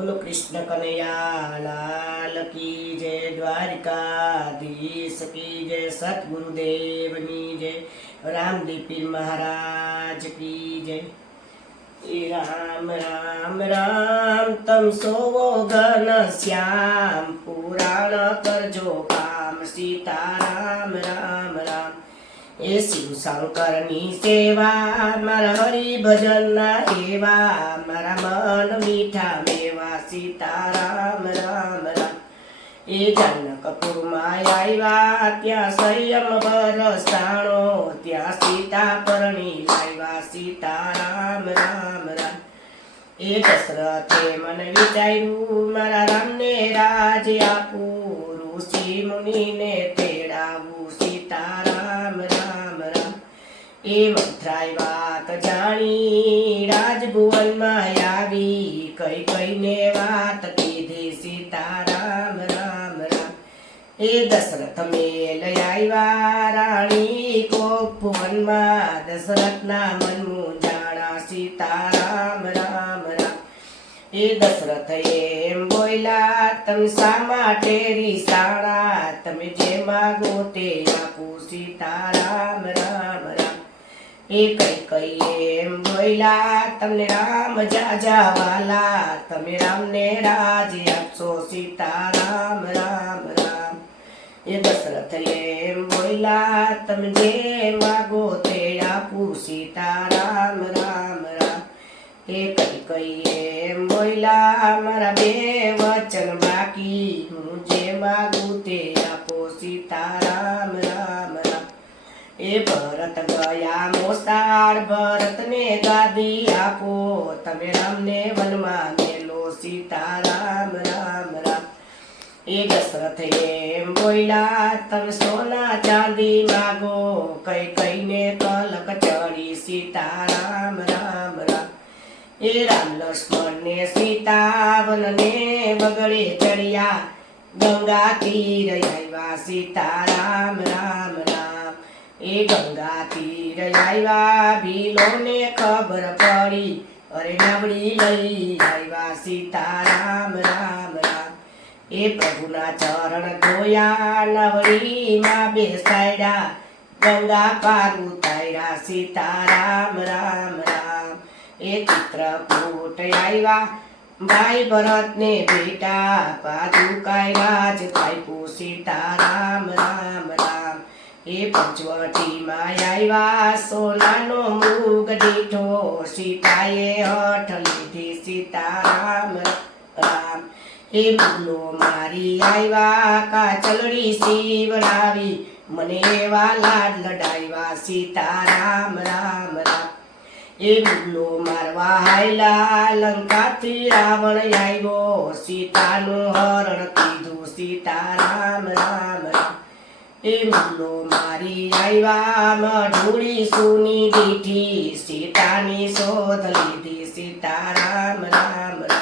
बोलो कृष्ण कन्हैया लाल की जय, द्वारिकाधीश की जय, सतगुरुदेव की जय, रामदेव पीर महाराज की जय। राम राम राम तम सोवो घन श्याम, पुराण करजो काम, सीता राम राम राम। ए शिव शंकर नी सेवा, मारा हरि भजन ना एवा, मारा मन मीठा मेवा, सीता राम राम राम। ए जनकपुर माय आव्या, त्या संयम बरसाणो, त्या सीता परणी लाव्या, सीता राम राम राम। ए दशरथे मन विचार्यु, मारा राम ने राज आपू, ऋषि मुनि ने तेड़ावू, सीता राम राम राम। ए मंत्राय वात जाणी, राजभुवन में आवी, कई कई ने वात कीधी, सीता राम राम राम। ए दशरथ मेल आव्या, राणी को भुवन में, दशरथ ना मन मूंझाणा, सीता राम राम राम। ए दशरथ एम बोला, तम शा माटे रिसाणा, तमे जे मागो ते आपू, सीता राम राम राम। ए कई कई एम बोला, तमने राम जाजा वाला, तमे राम ने राज आपशो, सीता राम राम राम। ए दशरथ एम बोला, तम जे मागो ते आपू, सीता राम राम राम। ए कई कई एम बोला, मारा बे वचन बाकी, हूँ जे मागू ते आपो, सीता राम राम राम। ए भरत गया मोसाळ, भरत ने गादी आपो, तमे राम ने वन में मेलो, सीता राम राम राम। ए दशरथ एम बोला, तम सोना चांदी मागो, कई कई ने कलक चढ़ी, सीता राम राम राम। ए राम लक्ष्मण ने सीता वन ने बगड़े चढ़िया, गंगा तीर आव्या, सीता राम राम राम। ए गंगा तीर आव्या, भीलो ने खबर पड़ी, अरे नावड़ी लई आव्या, सीता राम राम राम। ए प्रभुना चरण धोया, नावड़ी में बेसाड्या, गंगा पार उतार्या, सीता राम राम राम। ए चित्रकूट आव्या, भाई भरत ने बेटा, पादुकाय राज थाप्यु, सीता राम राम राम। ए पंचवटी में आव्या, सोनानो मृग दीठो, सीताए हठ लीधी, सीता राम राम। ए मुलो मारी आव्या, काचलड़ी सीवरावी, मने एवा लाड लडाव्या, सीता राम राम राम। ए मुलो मारवा हायला, लंका थी रावण आव्यो, सीतानु हरण कीधु, सीता राम राम राम। ए मुलो मारी आव्या, मढूड़ी सुनी दीठी, सीतानी शोध लीधी, सीता राम राम राम।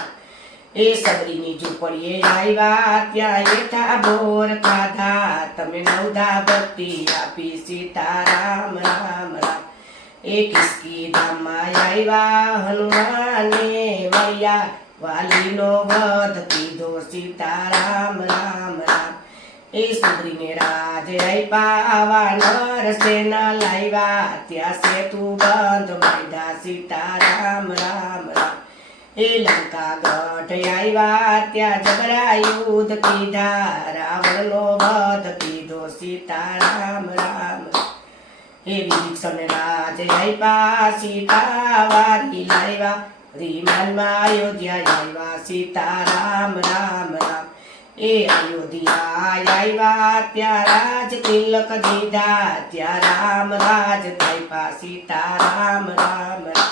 ए सबरीनी झूपड़ीए आव्या, त्या हेठा बोर खाधा, तमे नवधा भक्ति आपी, सीता राम राम राम। ए किसकी धाम में आव्या, हनुमाने मळ्या, वालीनो वध कीधो, सीता राम राम राम। ए सुग्रीने राज आप्या, वानर सेना लाव्या, त्या सेतु बंध बांध्या, सीता राम राम राम। ए लंका गढ़ आव्या, त्या जबरा युद्ध कीधा, रावणनो वध कीधो, सीता राम राम। ए विभीषण राज आप्या, सीता वारी लाव्या, रिमन में अयोध्या आव्या, सीता राम राम राम। ए अयोध्या आव्या, त्या राज तिलक दीधा, त्या राम राज थाप्या, सीता राम राम राम।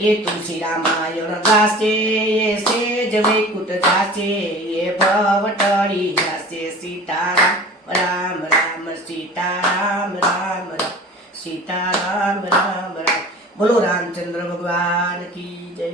ए तुलसी रामायण गासे, ये सेज वैकुंठ जासे, ये भव टळी जासे, सीता राम राम राम, सीता राम राम राम, सीता राम राम राम। बोलो रामचंद्र भगवान की जय।